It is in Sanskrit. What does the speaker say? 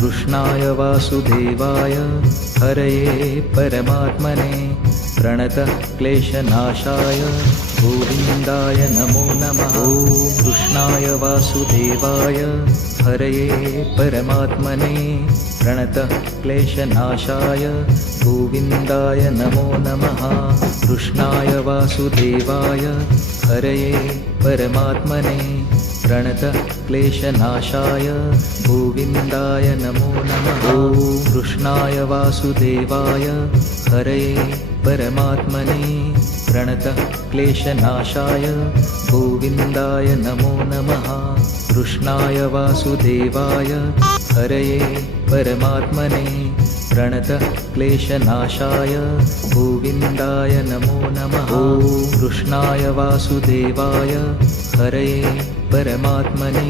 कृष्णाय वासुदेवाय हरये परमात्मने प्रणतः क्लेशनाशाय गोविन्दाय नमो नमः। ॐ कृष्णाय वासुदेवाय हरये परमात्मने प्रणतः क्लेशनाशाय गोविन्दाय नमो नमः। कृष्णाय वासुदेवाय हरये परमात्मने प्रणतः क्लेशनाशाय गोविन्दाय नमो नमः। ॐ कृष्णाय वासुदेवाय हरये परमात्मने प्रणतः क्लेशनाशाय गोविन्दाय नमो नमः। कृष्णाय वासुदेवाय हरये परमात्मने प्रणतः क्लेशनाशाय गोविन्दाय नमो नमः। ॐ कृष्णाय वासुदेवाय हरये परमात्मने